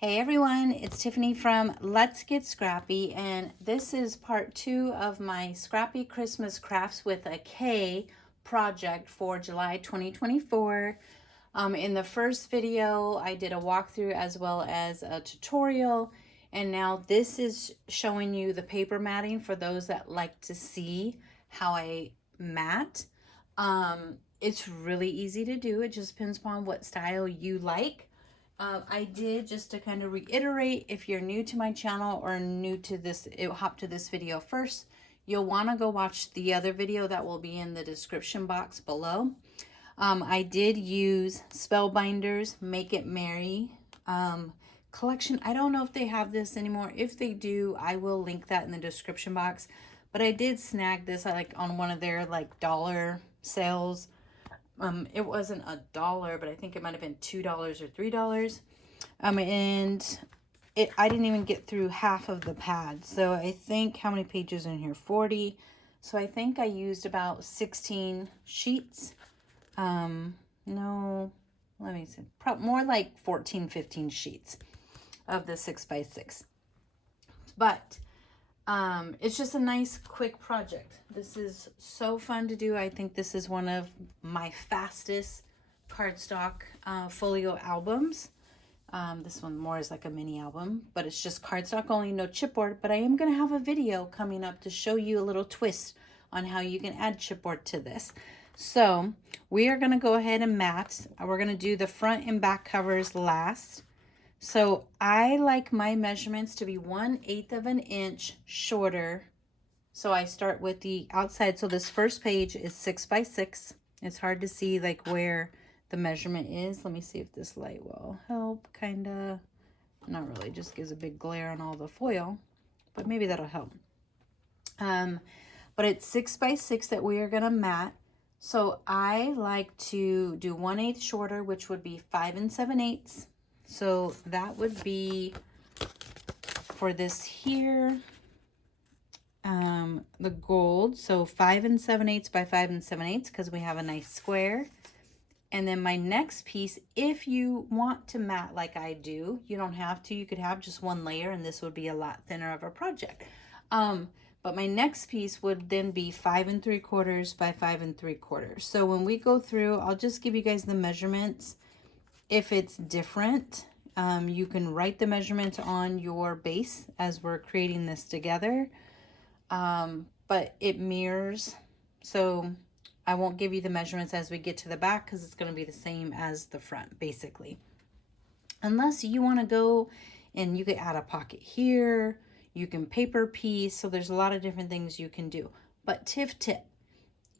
Hey everyone, it's Tiffany from Let's Get Scrappy, and this is part 2 of my Scrappy Christmas Crafts with a K project for July 2024. In the first video, I did a walkthrough as well as a tutorial, and now this is showing you the paper matting for those that like to see how I mat. It's really easy to do. It just depends upon what style you like. I did, just to kind of reiterate, if you're new to my channel or new to this, hop to this video first, you'll want to go watch the other video that will be in the description box below. I did use SpellBinders Make It Merry collection. I don't know if they have this anymore. If they do, I will link that in the description box. But I did snag this on one of their dollar sales. It wasn't $1, but I think it might have been $2 or $3. And I didn't even get through half of the pad. So I think, how many pages in here? 40. So I think I used about 16 sheets. No, let me see. More like 14, 15 sheets of the 6x6. But it's just a nice quick project. This is so fun to do. I think this is one of my fastest cardstock folio albums. This one more is like a mini album, but it's just cardstock only, no chipboard. But I am going to have a video coming up to show you a little twist on how you can add chipboard to this. So we are going to go ahead and mat. We're going to do the front and back covers last. So I like my measurements to be 1/8 of an inch shorter. So I start with the outside. So this first page is 6x6. It's hard to see where the measurement is. Let me see if this light will help. Kinda, not really, just gives a big glare on all the foil, but maybe that'll help. But it's 6x6 that we are gonna mat. So I like to do 1/8 shorter, which would be 5 7/8. So that would be, for this here, the gold. So 5 7/8 by 5 7/8, because we have a nice square. And then my next piece, if you want to mat like I do, you don't have to. You could have just one layer, and this would be a lot thinner of a project. But my next piece would then be 5 3/4 by 5 3/4. So when we go through, I'll just give you guys the measurements. If it's different, you can write the measurements on your base as we're creating this together. But it mirrors, so I won't give you the measurements as we get to the back because it's going to be the same as the front, basically. Unless you want to go and you could add a pocket here, you can paper piece, so there's a lot of different things you can do. But tip,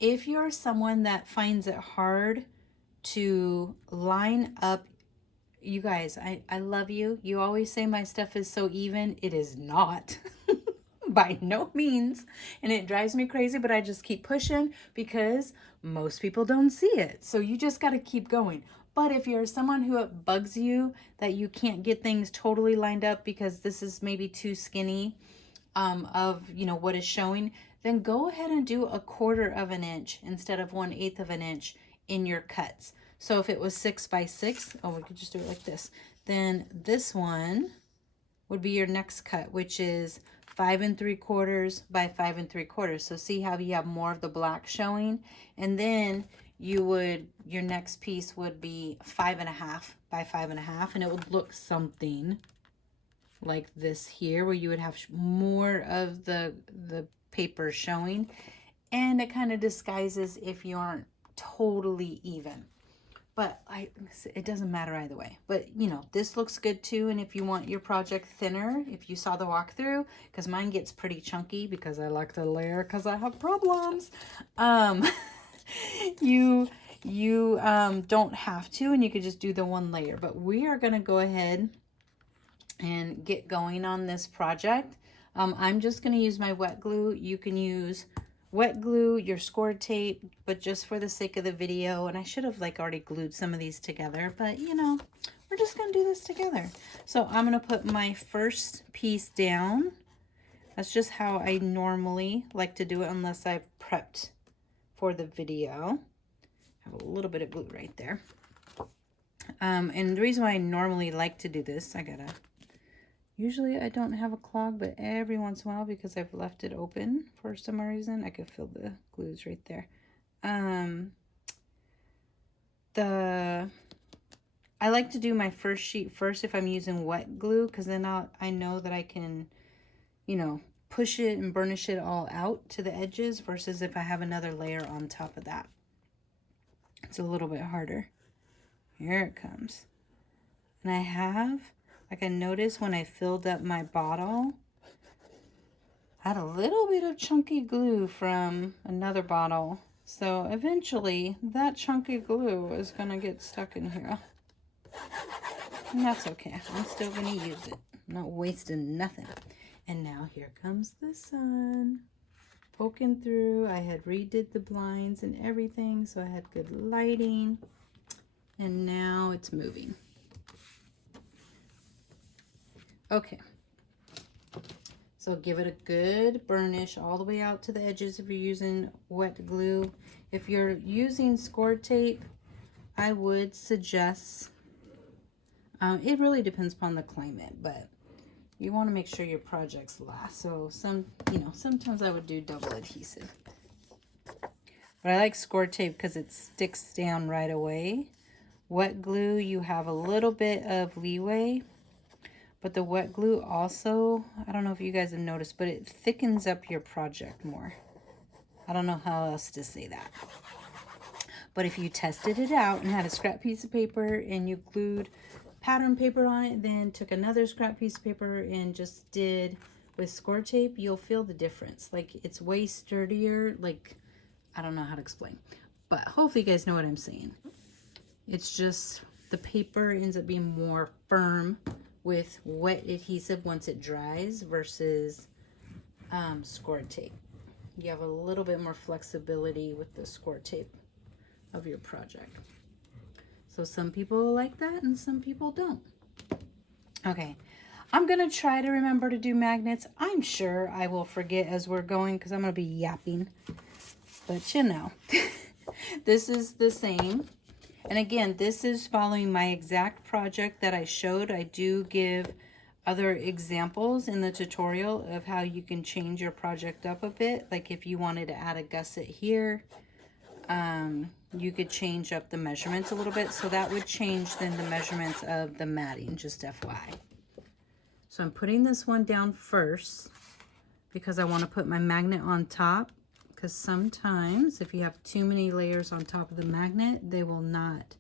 if you're someone that finds it hard to line up, you guys, I love you. You always say my stuff is so even. It is not. By no means. And it drives me crazy, but I just keep pushing because most people don't see it. So you just got to keep going. But if you're someone who it bugs you that you can't get things totally lined up because this is maybe too skinny of what is showing, then go ahead and do 1/4 of an inch instead of 1/8 of an inch in your cuts. So if it was 6x6, oh, we could just do it like this. Then this one would be your next cut, which is 5 3/4 by 5 3/4. So see how you have more of the black showing? And then your next piece would be 5 1/2 by 5 1/2, and it would look something like this here, where you would have more of the paper showing, and it kind of disguises if you aren't totally even. But it doesn't matter either way. But, this looks good too. And if you want your project thinner, if you saw the walkthrough, because mine gets pretty chunky because I like to layer because I have problems. You don't have to, and you could just do the one layer. But we are going to go ahead and get going on this project. I'm just going to use my wet glue. You can use wet glue, your score tape, but just for the sake of the video, and I should have already glued some of these together, but we're just gonna do this together. So I'm gonna put my first piece down. That's just how I normally like to do it, unless I've prepped for the video. I have a little bit of glue right there. And the reason why I normally like to do this, I gotta Usually I don't have a clog, but every once in a while, because I've left it open for some reason, I could feel the glues right there. I like to do my first sheet first if I'm using wet glue, because then I know that I can, you know, push it and burnish it all out to the edges, versus if I have another layer on top of that. It's a little bit harder. Here it comes. And I have, like, I noticed when I filled up my bottle, I had a little bit of chunky glue from another bottle. So eventually that chunky glue is going to get stuck in here. And that's okay. I'm still going to use it. I'm not wasting nothing. And now here comes the sun poking through. I had redid the blinds and everything, so I had good lighting. And now it's moving. Okay. So give it a good burnish all the way out to the edges if you're using wet glue. If you're using score tape, I would suggest, it really depends upon the climate, but you want to make sure your projects last. So sometimes I would do double adhesive. But I like score tape because it sticks down right away. Wet glue, you have a little bit of leeway. But the wet glue also, I don't know if you guys have noticed, but it thickens up your project more. I don't know how else to say that. But if you tested it out and had a scrap piece of paper and you glued pattern paper on it, then took another scrap piece of paper and just did with score tape, you'll feel the difference. Like, it's way sturdier. Like, I don't know how to explain. But hopefully you guys know what I'm saying. It's just the paper ends up being more firm with wet adhesive once it dries versus score tape. You have a little bit more flexibility with the score tape of your project. So some people like that and some people don't. Okay, I'm gonna try to remember to do magnets. I'm sure I will forget as we're going because I'm gonna be yapping. But you know, this is the same. And again, this is following my exact project that I showed. I do give other examples in the tutorial of how you can change your project up a bit. Like if you wanted to add a gusset here, you could change up the measurements a little bit. So that would change then the measurements of the matting, just FYI. So I'm putting this one down first because I want to put my magnet on top. Because sometimes if you have too many layers on top of the magnet, they will not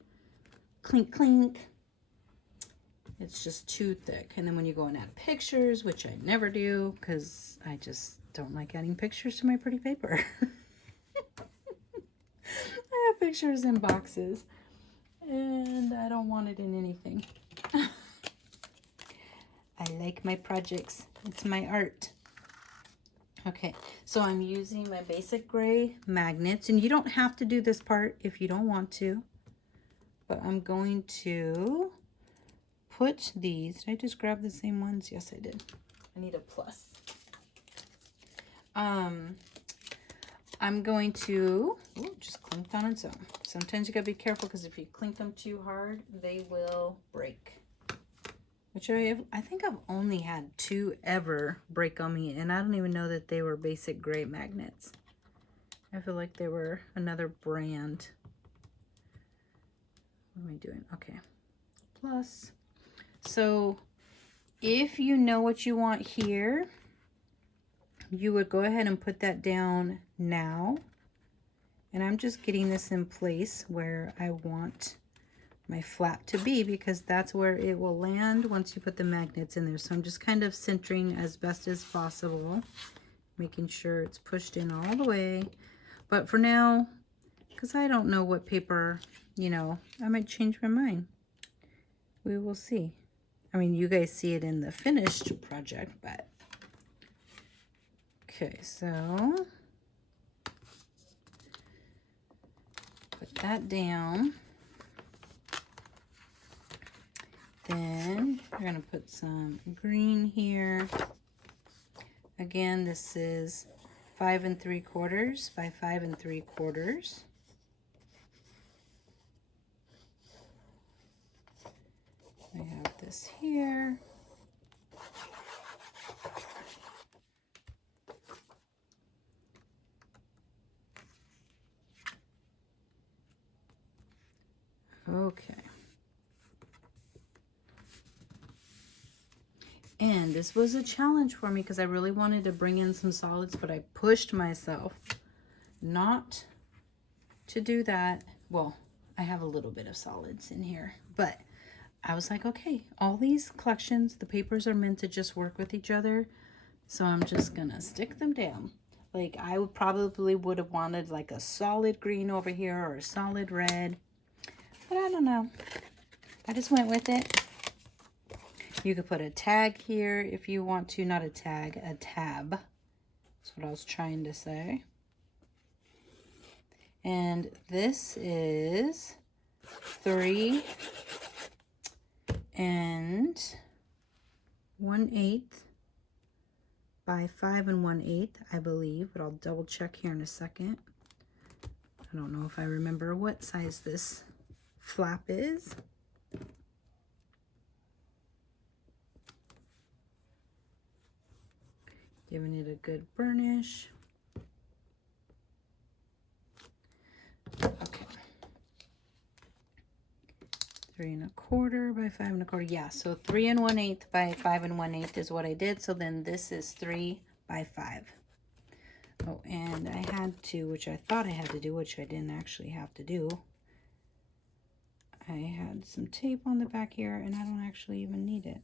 clink clink. It's just too thick. And then when you go and add pictures, which I never do because I just don't like adding pictures to my pretty paper. I have pictures in boxes and I don't want it in anything. I like my projects. It's my art. Okay, so I'm using my basic gray magnets, and you don't have to do this part if you don't want to, but I'm going to put these. Did I just grab the same ones? Yes, I did. I need a plus. I'm going to, just clinked on its own. Sometimes you gotta be careful because if you clink them too hard, they will break. Which I think I've only had 2 ever break on me, and I don't even know that they were basic gray magnets. I feel like they were another brand. What am I doing? Okay, plus. So if you know what you want here, you would go ahead and put that down now. And I'm just getting this in place where I want my flap to be, because that's where it will land once you put the magnets in there. So I'm just kind of centering as best as possible, making sure it's pushed in all the way. But for now, because I don't know what paper, you know, I might change my mind. We will see. I mean, you guys see it in the finished project, but okay, so put that down. Then we're going to put some green here. Again, this is 5 3/4 by 5 3/4. I have this here. And this was a challenge for me because I really wanted to bring in some solids, but I pushed myself not to do that. Well, I have a little bit of solids in here, but I was like, okay, all these collections, the papers are meant to just work with each other. So I'm just gonna stick them down. Like I would probably would have wanted like a solid green over here or a solid red, but I don't know. I just went with it. You could put a tag here if you want to, not a tag, a tab. That's what I was trying to say. And this is 3 1/8 by 5 1/8, I believe, but I'll double check here in a second. I don't know if I remember what size this flap is. Giving it a good burnish. Okay. 3 1/4 by 5 1/4. Yeah, so 3 1/8 by 5 1/8 is what I did. So then this is 3 by 5. Oh, and I had to, which I thought I had to do, which I didn't actually have to do. I had some tape on the back here, and I don't actually even need it,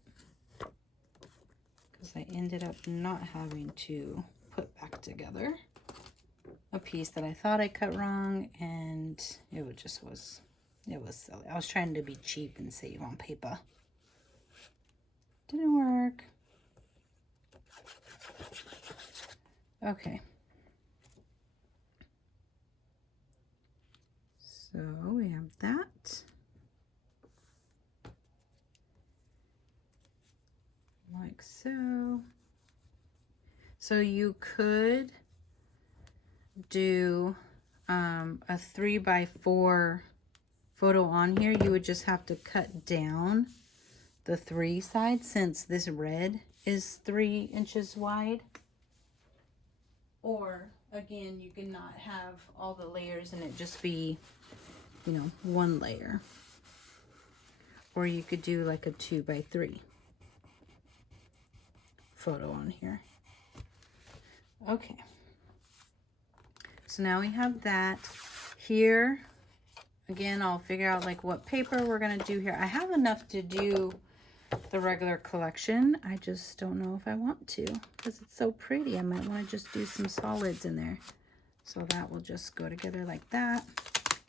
because I ended up not having to put back together a piece that I thought I cut wrong, and it was silly. I was trying to be cheap and save on paper. Didn't work. Okay. So we have that. Like so. So you could do a 3 by 4 photo on here. You would just have to cut down the 3 side, since this red is 3 inches wide. Or again, you can not have all the layers and it just be, you know, 1 layer. Or you could do like a 2 by 3 photo on here. Okay. So now we have that here. Again, I'll figure out like what paper we're going to do here. I have enough to do the regular collection. I just don't know if I want to, because it's so pretty. I might want to just do some solids in there. So that will just go together like that.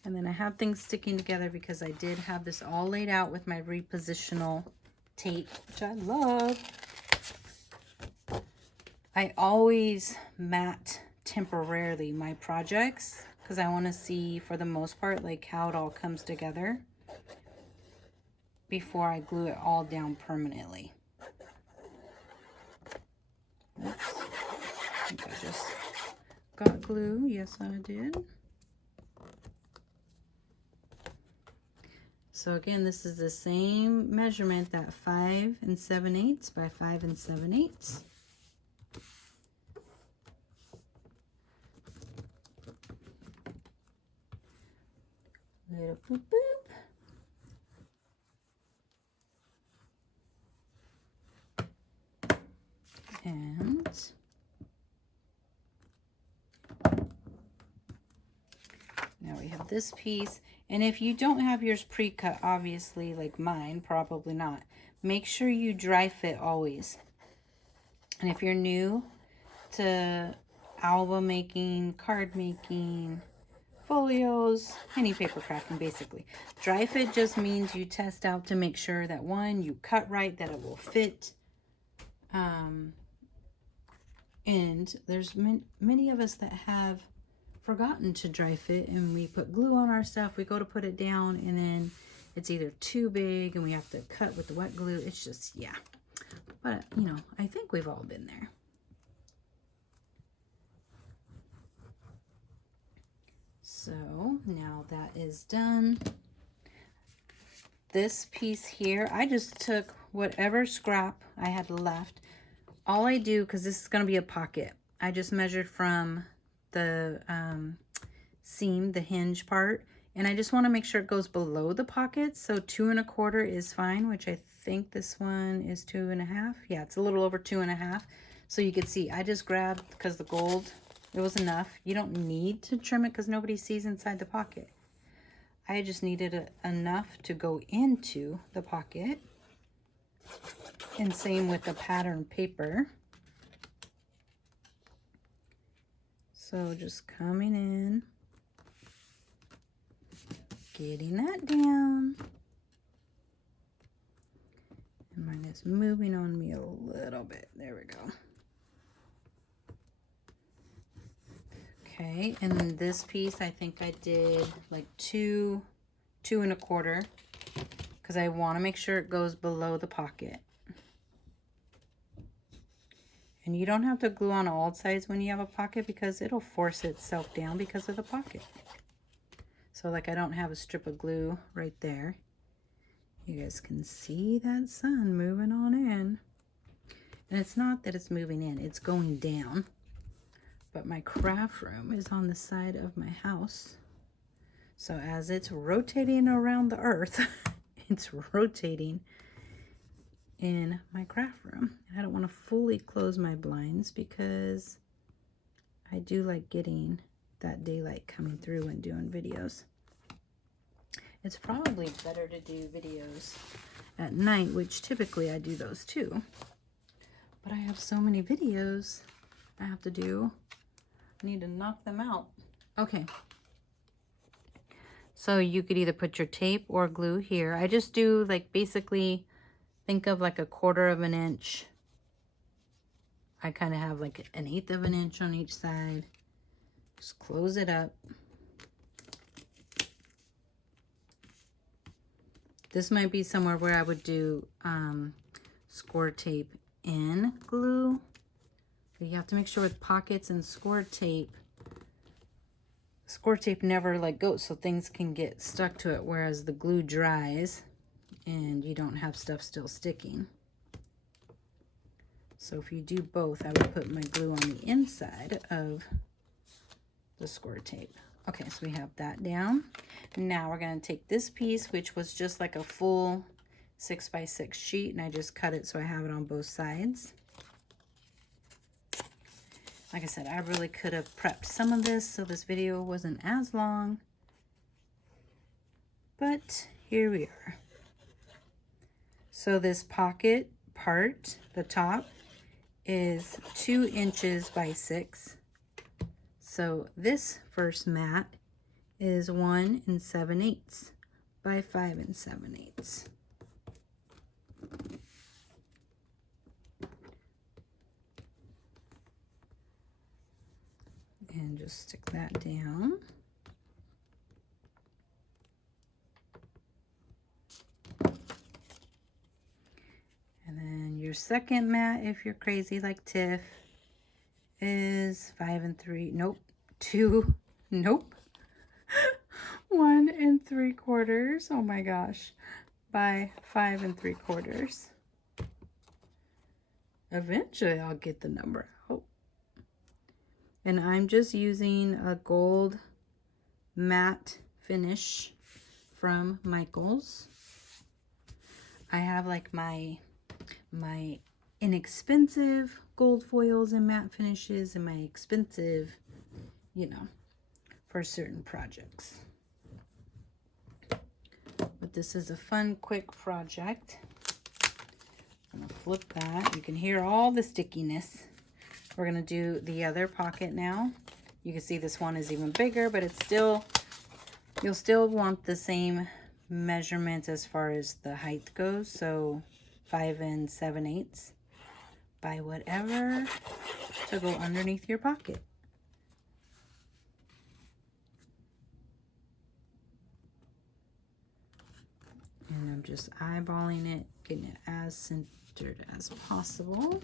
And then I have things sticking together because I did have this all laid out with my repositional tape, which I love. I always mat temporarily my projects because I want to see, for the most part, like how it all comes together before I glue it all down permanently. Oops. I think I just got glue. Yes, I did. So again, this is the same measurement, that 5 7/8 by 5 7/8. Little boop boop. And now we have this piece. And if you don't have yours pre-cut, obviously, like mine, probably not, make sure you dry fit always. And if you're new to album making, card making, folios, any paper crafting, basically, dry fit just means you test out to make sure that, one, you cut right, that it will fit. And there's many of us that have forgotten to dry fit, and we put glue on our stuff, we go to put it down, and then it's either too big and we have to cut with the wet glue. It's just, yeah. But, you know, I think we've all been there. So now that is done. This piece here, I just took whatever scrap I had left. All I do, because this is going to be a pocket, I just measured from the seam, the hinge part, And I just want to make sure it goes below the pockets. So 2 1/4 is fine, which I think this one is 2 1/2. Yeah, it's a little over 2 1/2. So you can see I just grabbed, because the gold, it was enough. You don't need to trim it because nobody sees inside the pocket. I just needed enough to go into the pocket. And same with the pattern paper. So just coming in, getting that down. And mine is moving on me a little bit. There we go. Okay, and then this piece, I think I did like 2 1/4, because I want to make sure it goes below the pocket. And you don't have to glue on all sides when you have a pocket, because it'll force itself down because of the pocket. So like I don't have a strip of glue right there. You guys can see that sun moving on in. And it's not that it's moving in, it's going down. But my craft room is on the side of my house. So as it's rotating around the earth, it's rotating in my craft room. And I don't want to fully close my blinds because I do like getting that daylight coming through when doing videos. It's probably better to do videos at night, which typically I do those too. But I have so many videos I have to do. I need to knock them out. Okay. So you could either put your tape or glue here. I just do like basically, think of like 1/4 of an inch. I kind of have like 1/8 of an inch on each side. Just close it up. This might be somewhere where I would do score tape in glue. But you have to make sure with pockets and score tape never like goes, so things can get stuck to it, whereas the glue dries and you don't have stuff still sticking. So if you do both, I would put my glue on the inside of the score tape. Okay, so we have that down. Now we're going to take this piece, which was just like a full 6x6 sheet, and I just cut it so I have it on both sides. Like I said, I really could have prepped some of this so this video wasn't as long, but here we are. So this pocket part, the top, is 2 inches by 6. So this first mat is 1 7/8 by 5 7/8. And just stick that down. And then your second mat, if you're crazy like Tiff, is 5 3. Nope. 2. Nope. 1 3/4. Oh my gosh. By 5 3/4. Eventually I'll get the number out. And I'm just using a gold matte finish from Michaels. I have like my inexpensive gold foils and matte finishes and my expensive, you know, for certain projects. But this is a fun, quick project. I'm gonna flip that. You can hear all the stickiness. We're gonna do the other pocket now. You can see this one is even bigger, but it's still, you'll still want the same measurements as far as the height goes. So 5 7/8 by whatever to go underneath your pocket. And I'm just eyeballing it, getting it as centered as possible.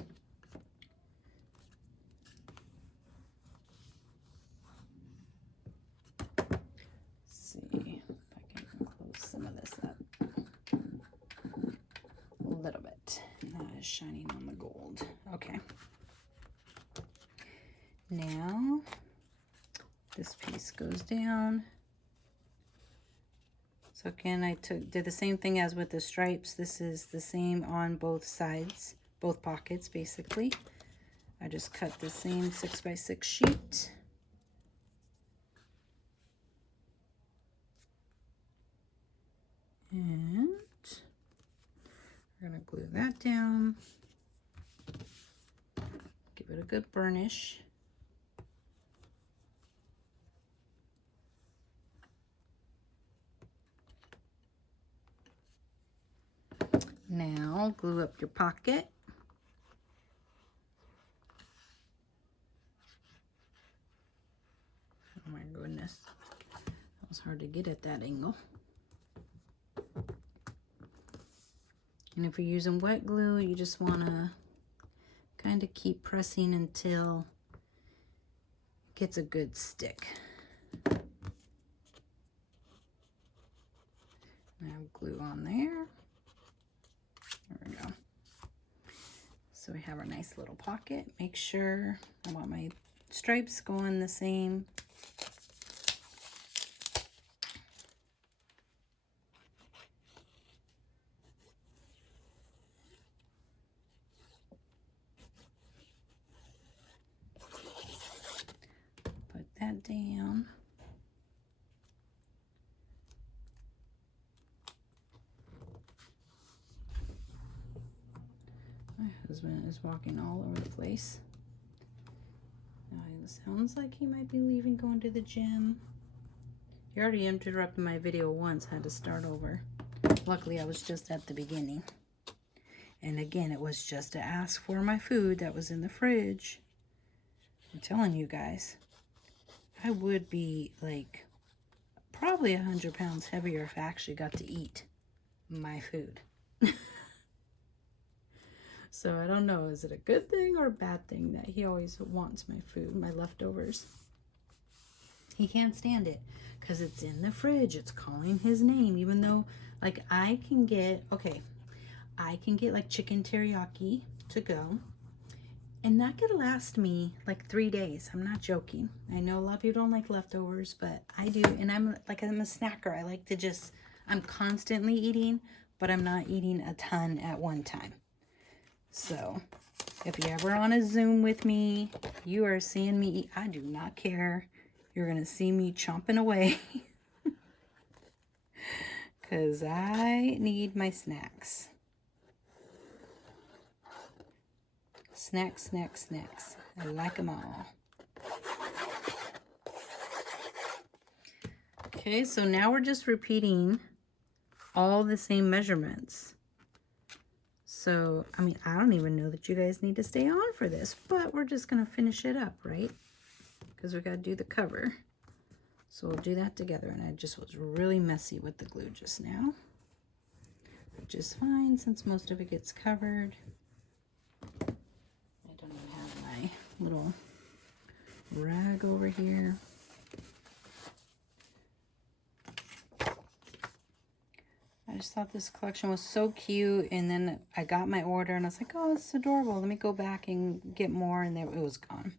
See if I can close some of this up a little bit. That is shining on the gold. Okay. Now this piece goes down. So again, I did the same thing as with the stripes. This is the same on both sides, both pockets basically. I just cut the same 6x6 sheet. And we're going to glue that down. Give it a good burnish. Now glue up your pocket. Oh my goodness, that was hard to get at that angle. And if you're using wet glue, you just want to kind of keep pressing until it gets a good stick. Now glue on there. There we go. So we have our nice little pocket. Make sure I want my stripes going the same. Put that down. My husband is walking all over the place. Now it sounds like he might be leaving, going to the gym. He already interrupted my video once, had to start over. Luckily, I was just at the beginning. And again, it was just to ask for my food that was in the fridge. I'm telling you guys, I would be like probably 100 pounds heavier if I actually got to eat my food. So I don't know, is it a good thing or a bad thing that he always wants my food, my leftovers? He can't stand it because it's in the fridge. It's calling his name, even though like I can get like chicken teriyaki to go. And that could last me like 3 days. I'm not joking. I know a lot of people don't like leftovers, but I do. And I'm a snacker. I like to I'm constantly eating, but I'm not eating a ton at one time. So if you're ever on a Zoom with me, you are seeing me eat. I do not care. You're going to see me chomping away. Because I need my snacks. Snacks, snacks, snacks. I like them all. Okay, so now we're just repeating all the same measurements. So, I mean, I don't even know that you guys need to stay on for this, but we're just going to finish it up, right? Because we got to do the cover. So we'll do that together. And I just was really messy with the glue just now, which is fine since most of it gets covered. I don't even have my little rag over here. I just thought this collection was so cute, and then I got my order and I was like, oh, it's adorable. Let me go back and get more, and there it was gone.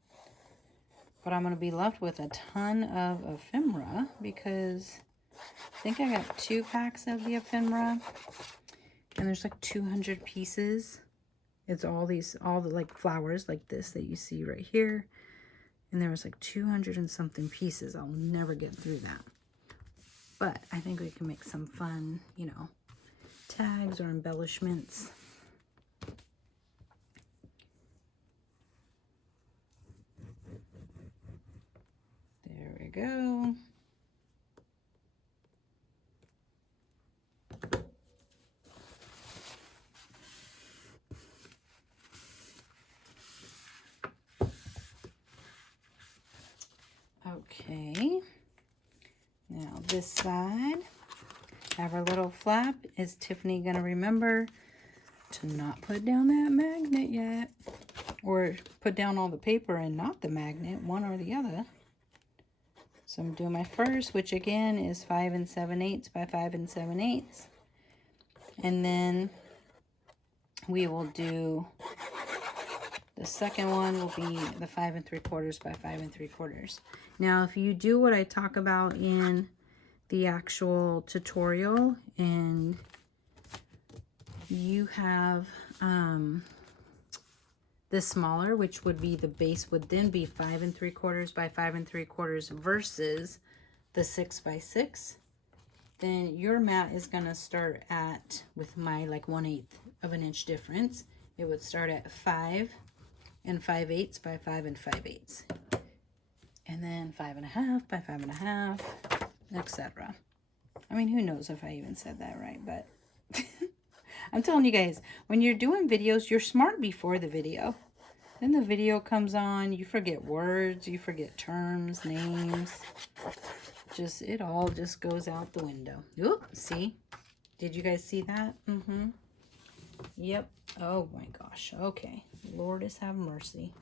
But I'm going to be left with a ton of ephemera because I think I got 2 packs of the ephemera, and there's like 200 pieces. It's all the like flowers like this that you see right here, and there was like 200 and something pieces. I'll never get through that. But I think we can make some fun, you know, tags or embellishments. There we go. Okay. Now this side, have our little flap. Is Tiffany going to remember to not put down that magnet yet? Or put down all the paper and not the magnet, one or the other. So I'm doing my first, which again is 5 7/8 by 5 7/8. And then we will do, the second one will be the 5 3/4 by 5 3/4. Now, if you do what I talk about in the actual tutorial, and you have this smaller, which would be the base, would then be 5 3/4 by 5 3/4 versus the 6 by 6. Then your mat is going to start at, with my like 1/8 of an inch difference, it would start at 5 5/8 by 5 5/8, and then 5 1/2 by 5 1/2, etc. I mean, who knows if I even said that right, but I'm telling you guys, when you're doing videos, you're smart before the video. Then the video comes on, you forget words, you forget terms, names. Just, it all just goes out the window. Oop, see? Did you guys see that? Mm-hmm. Yep. Oh my gosh. Okay. Lord is have mercy.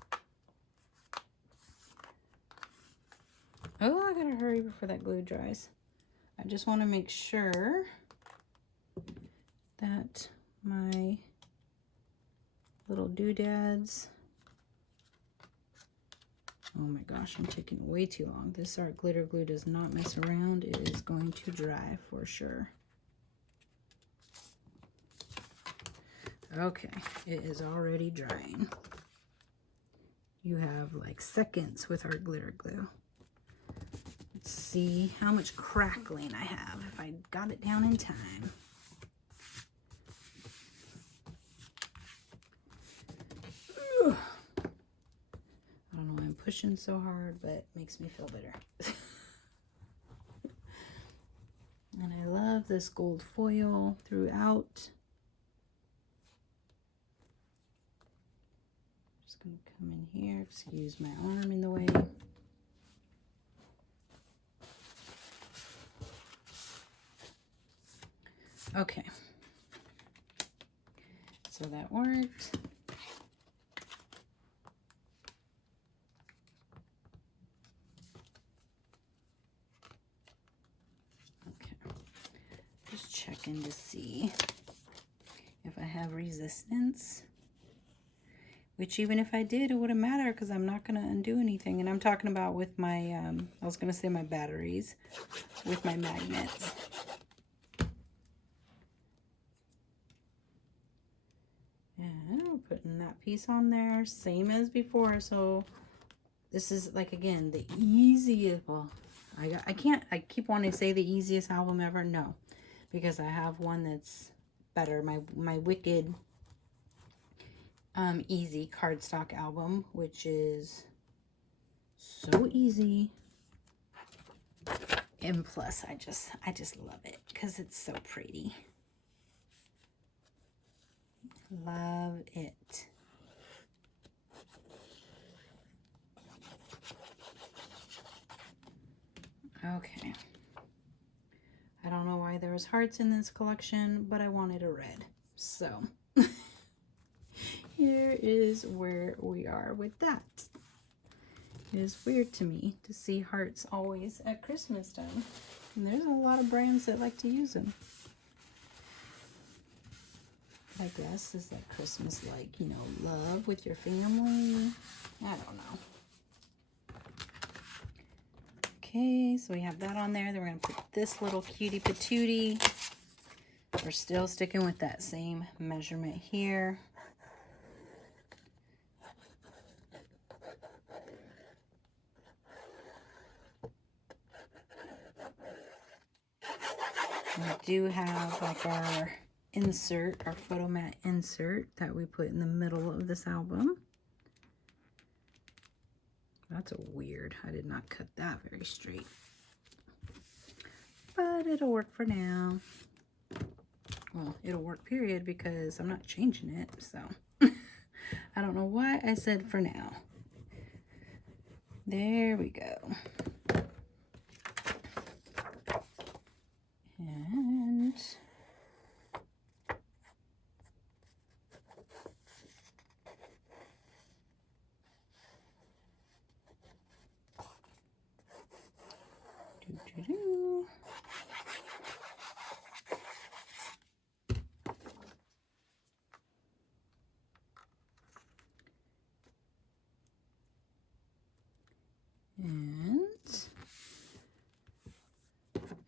Oh, I gotta hurry before that glue dries. I just want to make sure that my little doodads, oh my gosh, I'm taking way too long. This art glitter glue does not mess around. It is going to dry for sure. Okay, it is already drying. You have like seconds with our glitter glue. Let's see how much crackling I have, if I got it down in time. Ugh. I don't know why I'm pushing so hard, but it makes me feel better. And I love this gold foil throughout. Just gonna come in here, excuse my arm in the way. Okay, so that worked. Okay, just checking to see if I have resistance, which even if I did, it wouldn't matter because I'm not going to undo anything. And I'm talking about with my, I was going to say my batteries, with my magnets. And putting that piece on there, same as before. So this is like, again, the easiest, well, I keep wanting to say the easiest album ever. No, because I have one that's better. My Wicked easy cardstock album, which is so easy. And plus, I just love it because it's so pretty. Love it. Okay. I don't know why there was hearts in this collection, but I wanted a red. So here is where we are with that. It is weird to me to see hearts always at Christmas time. And there's a lot of brands that like to use them. I guess, is that Christmas, like, you know, love with your family? I don't know. Okay, so we have that on there. Then we're going to put this little cutie patootie. We're still sticking with that same measurement here. We do have like our insert, our photo mat insert that we put in the middle of this album. That's a weird, I did not cut that very straight. But it'll work for now. Well, it'll work period because I'm not changing it, so. I don't know why I said for now. There we go. And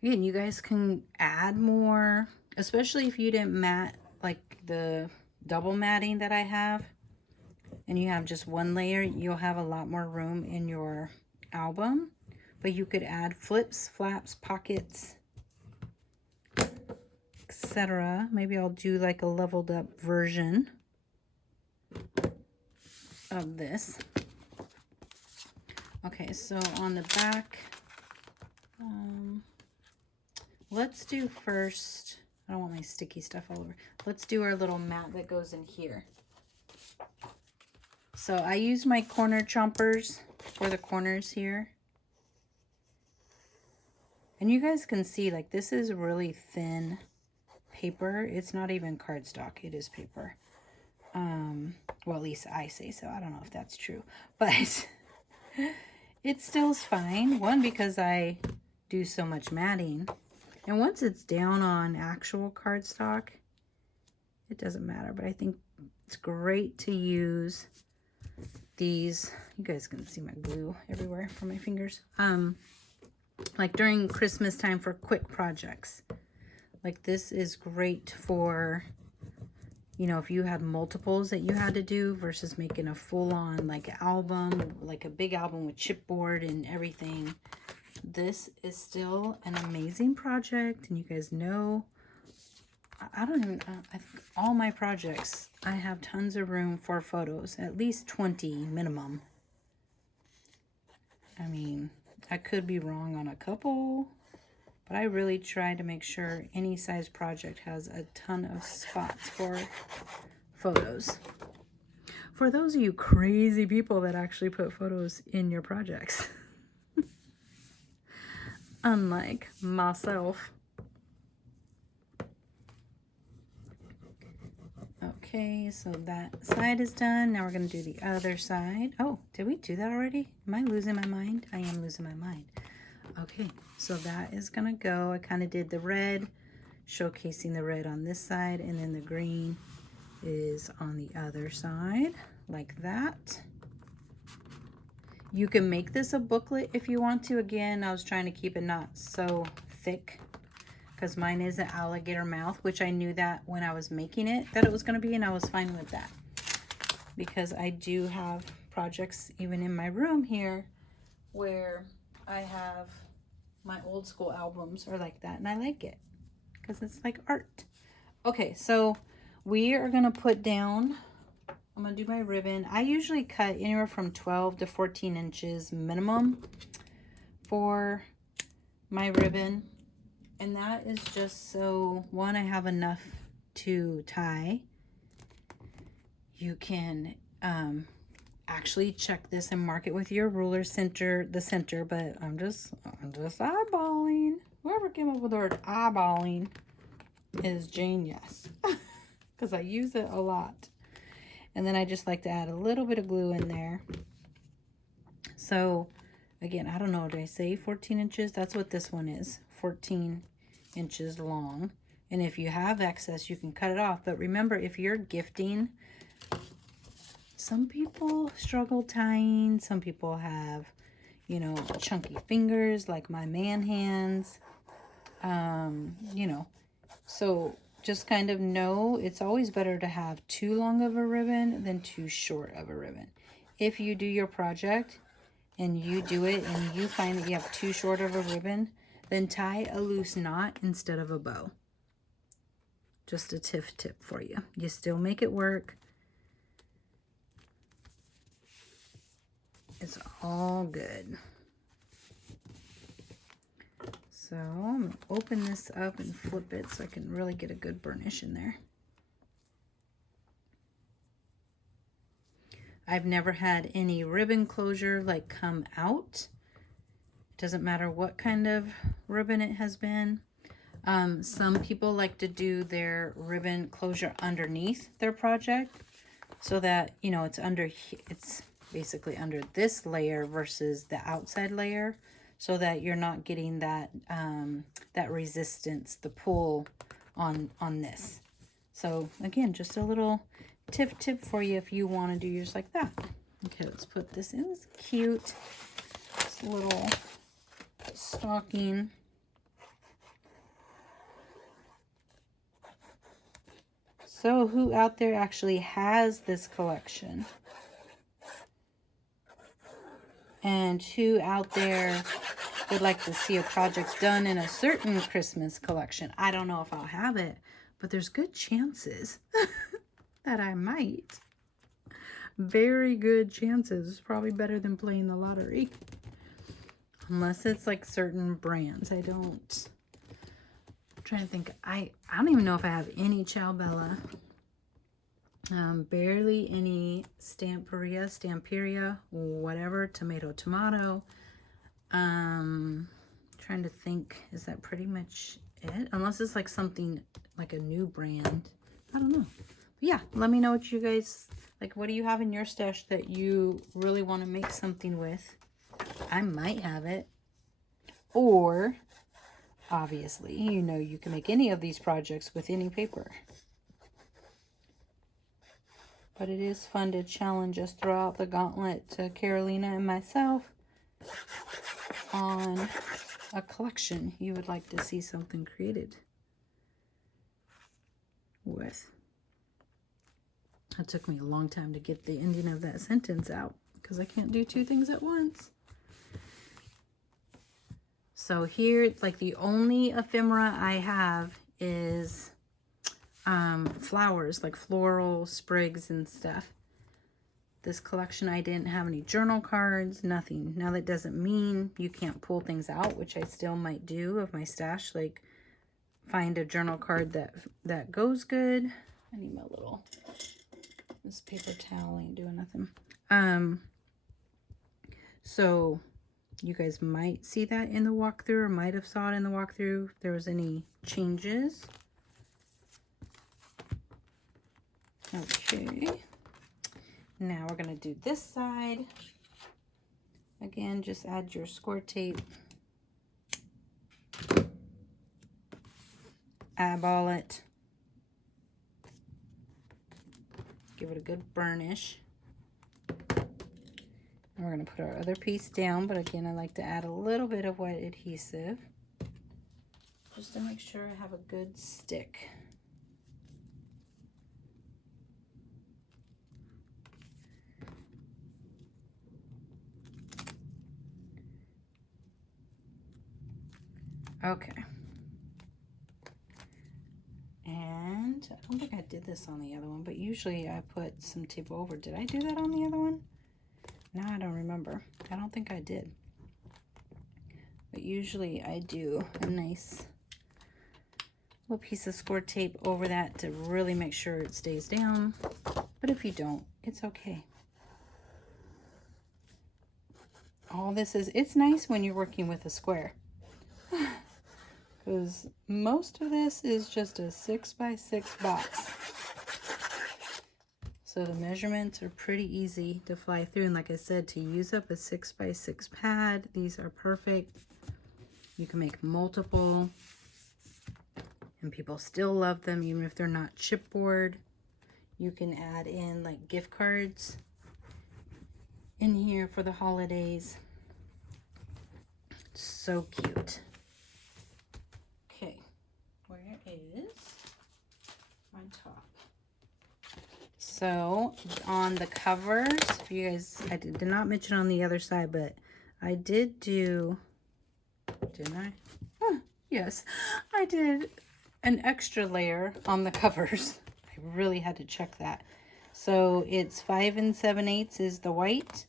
Again, you guys can add more, especially if you didn't mat like the double matting that I have, and you have just one layer, you'll have a lot more room in your album. But you could add flips, flaps, pockets, etc. Maybe I'll do like a leveled up version of this. Okay, so on the back, let's do first, I don't want my sticky stuff all over. Let's do our little mat that goes in here. So I use my corner chompers for the corners here. And you guys can see, like, this is really thin paper. It's not even cardstock, it is paper. Well, at least I say so. I don't know if that's true, but it still's fine. One, because I do so much matting, and once it's down on actual cardstock, it doesn't matter. But I think it's great to use these. You guys can see my glue everywhere from my fingers. Like during Christmas time for quick projects. Like this is great for, you know, if you had multiples that you had to do versus making a full-on like album, like a big album with chipboard and everything. This is still an amazing project, and you guys know, I think all my projects, I have tons of room for photos, at least 20 minimum. I mean, I could be wrong on a couple, but I really try to make sure any size project has a ton of spots for photos. For those of you crazy people that actually put photos in your projects. Unlike myself. Okay, so that side is done. Now we're going to do the other side. Oh, did we do that already? Am I losing my mind? I am losing my mind. Okay, so that is going to go. I kind of did the red, showcasing the red on this side, and then the green is on the other side, like that. You can make this a booklet if you want to. Again, I was trying to keep it not so thick because mine is an alligator mouth, which I knew that when I was making it that it was going to be, and I was fine with that because I do have projects even in my room here where I have my old school albums are like that, and I like it because it's like art. Okay, so we are going to put down, I'm going to do my ribbon. I usually cut anywhere from 12 to 14 inches minimum for my ribbon. And that is just so, one, I have enough to tie. You can actually check this and mark it with your ruler the center, but I'm just eyeballing. Whoever came up with the word eyeballing is genius because I use it a lot. And then I just like to add a little bit of glue in there. So again, I don't know, did I say 14 inches? That's what this one is, 14 inches long. And if you have excess, you can cut it off. But remember, if you're gifting, some people struggle tying. Some people have, you know, chunky fingers like my man hands. You know, so just kind of know it's always better to have too long of a ribbon than too short of a ribbon. If you do your project and you do it and you find that you have too short of a ribbon, then tie a loose knot instead of a bow. Just a tip for you. You still make it work. It's all good. So I'm going to open this up and flip it so I can really get a good burnish in there. I've never had any ribbon closure like come out. It doesn't matter what kind of ribbon it has been. Some people like to do their ribbon closure underneath their project so that, you know, it's basically under this layer versus the outside layer, so that you're not getting that that resistance, the pull on this. So again, just a little tip for you if you want to do yours like that. Okay, let's put this in. It's cute. This little stocking. So who out there actually has this collection? And who out there would like to see a project done in a certain Christmas collection? I don't know if I'll have it, but there's good chances that I might. Very good chances. Probably better than playing the lottery. Unless it's like certain brands. I'm trying to think. I don't even know if I have any Ciao Bella. Barely any Stamperia, whatever, tomato. Trying to think, is that pretty much it? Unless it's like something like a new brand. I don't know. But yeah, let me know what you guys, like, what do you have in your stash that you really want to make something with? I might have it. Or, obviously, you know, you can make any of these projects with any paper. But it is fun to challenge us, throw out the gauntlet to Karolina and myself on a collection you would like to see something created with. It took me a long time to get the ending of that sentence out because I can't do two things at once. So here, like, the only ephemera I have is flowers, like floral sprigs and stuff. This collection, I didn't have any journal cards, nothing. Now that doesn't mean you can't pull things out, which I still might do of my stash, like find a journal card that goes good. I need my little, this paper towel ain't doing nothing. So you guys might see that in the walkthrough, or might have saw it in the walkthrough if there was any changes. Okay, now we're going to do this side. Again, just add your score tape. Eyeball it. Give it a good burnish. And we're going to put our other piece down, but again, I like to add a little bit of white adhesive just to make sure I have a good stick. Okay. And I don't think I did this on the other one, but usually I put some tape over. Did I do that on the other one? No, I don't remember. I don't think I did. But usually I do a nice little piece of score tape over that to really make sure it stays down. But if you don't, it's okay. All this is, it's nice when you're working with a square. Because most of this is just a 6x6 box. So the measurements are pretty easy to fly through. And like I said, to use up a 6x6 pad, these are perfect. You can make multiple. And people still love them, even if they're not chipboard. You can add in like gift cards in here for the holidays. So cute. Okay, where is my top? So on the covers, if you guys, I did not mention on the other side, but I did do, didn't I? Oh, yes, I did an extra layer on the covers. I really had to check that. So it's 5 7/8 is the white.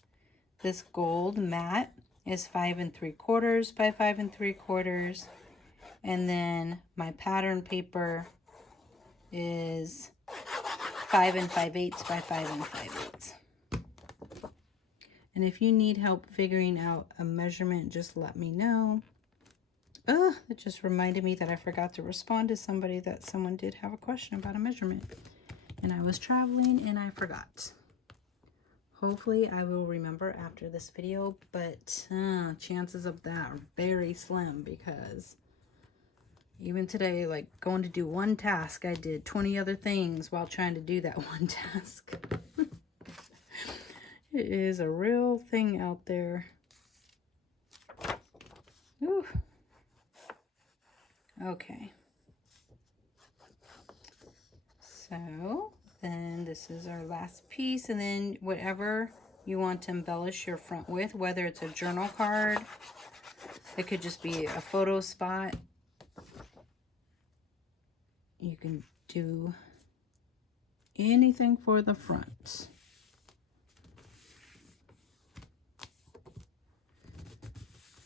This gold matte is 5 3/4 by 5 3/4. And then my pattern paper is 5 5/8 by 5 5/8. And if you need help figuring out a measurement, just let me know. Oh, that just reminded me that I forgot to respond to somebody, that someone did have a question about a measurement. And I was traveling and I forgot. Hopefully I will remember after this video, but chances of that are very slim, because even today, like going to do one task, I did 20 other things while trying to do that one task. It is a real thing out there. Ooh. Okay. So then this is our last piece, and then whatever you want to embellish your front with, whether it's a journal card, it could just be a photo spot. You can do anything for the front.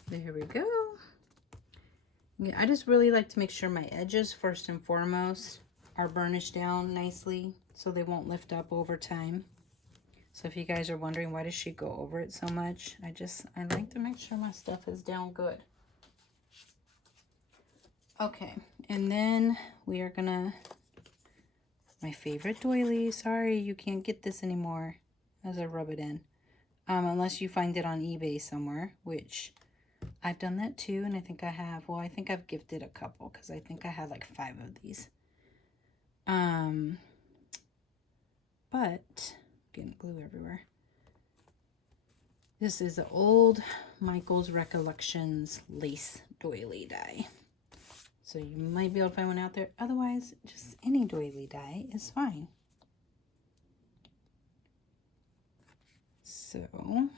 There we go. Yeah, I just really like to make sure my edges, first and foremost, are burnished down nicely so they won't lift up over time. So if you guys are wondering why does she go over it so much, I like to make sure my stuff is down good. Okay, and then we are gonna, my favorite doily, sorry you can't get this anymore, as I rub it in. Unless you find it on eBay somewhere, which I've done that too, and I think I have, well, I think I've gifted a couple, because I think I had like 5 of these. But, getting glue everywhere. This is the old Michael's Recollections lace doily die. So you might be able to find one out there. Otherwise, just any doily die is fine. So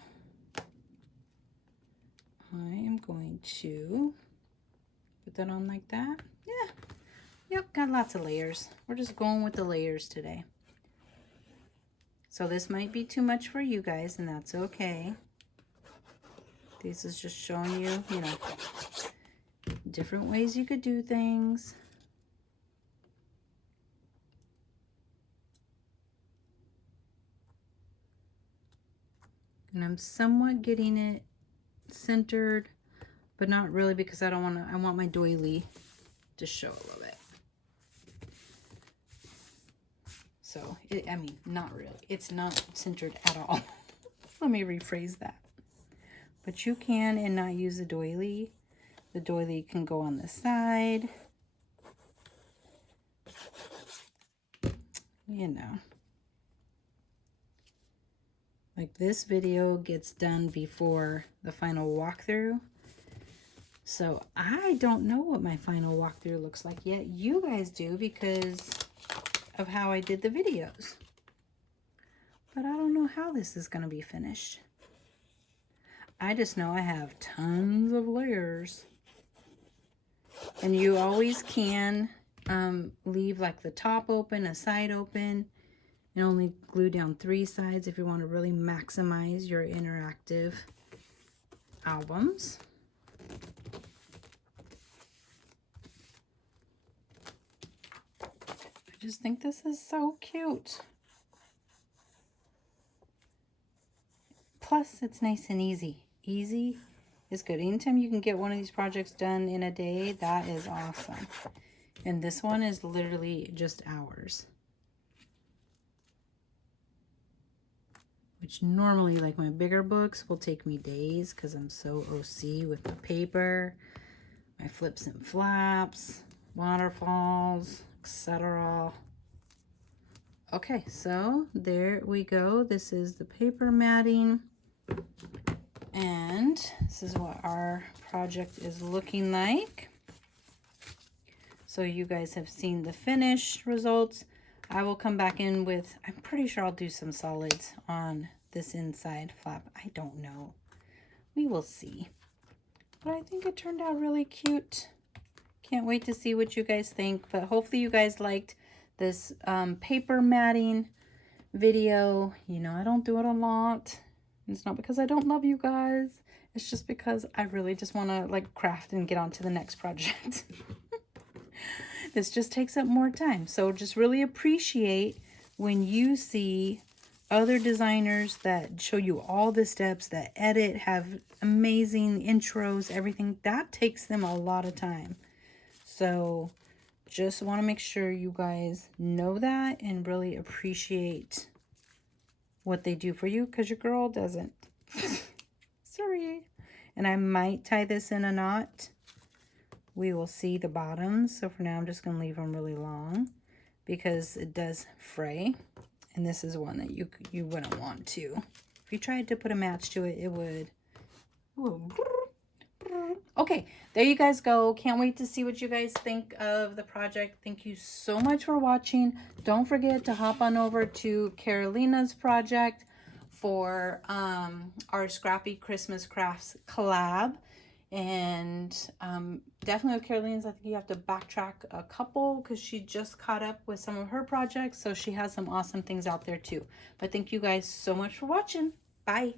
I am going to put that on like that. Yeah. Yep, got lots of layers. We're just going with the layers today. So this might be too much for you guys, and that's okay. This is just showing you, you know, different ways you could do things. And I'm somewhat getting it centered, but not really, because I don't want to, I want my doily to show a little bit. So, I mean, not really. It's not centered at all. Let me rephrase that. But you can and not use the doily. The doily can go on the side. You know. Like this video gets done before the final walkthrough. So I don't know what my final walkthrough looks like yet. You guys do, because of how I did the videos. But I don't know how this is going to be finished. I just know I have tons of layers. And you always can leave like the top open, a side open, and only glue down 3 sides if you want to really maximize your interactive albums. I just think this is so cute. Plus, it's nice and easy. Easy is good. Anytime you can get one of these projects done in a day, that is awesome. And this one is literally just hours. Which normally, like my bigger books, will take me days because I'm so OC with the paper, my flips and flaps, waterfalls, etc. Okay, so there we go. This is the paper matting. And this is what our project is looking like. So you guys have seen the finished results. I will come back in with, I'm pretty sure I'll do some solids on this inside flap. I don't know. We will see. But I think it turned out really cute. Can't wait to see what you guys think. But hopefully you guys liked this paper matting video. You know, I don't do it a lot. It's not because I don't love you guys. It's just because I really just want to like craft and get on to the next project. This just takes up more time. So just really appreciate when you see other designers that show you all the steps, that edit, have amazing intros, everything. That takes them a lot of time. So just want to make sure you guys know that and really appreciate what they do for you, because your girl doesn't. Sorry. And I might tie this in a knot. We will see the bottoms. So for now, I'm just going to leave them really long because it does fray. And this is one that you wouldn't want to. If you tried to put a match to it, it would. Okay, there you guys go. Can't wait to see what you guys think of the project. Thank you so much for watching. Don't forget to hop on over to Karolina's project for our Scrappy Christmas Crafts collab. And definitely with Karolina's, I think you have to backtrack a couple because she just caught up with some of her projects. So she has some awesome things out there too. But thank you guys so much for watching. Bye.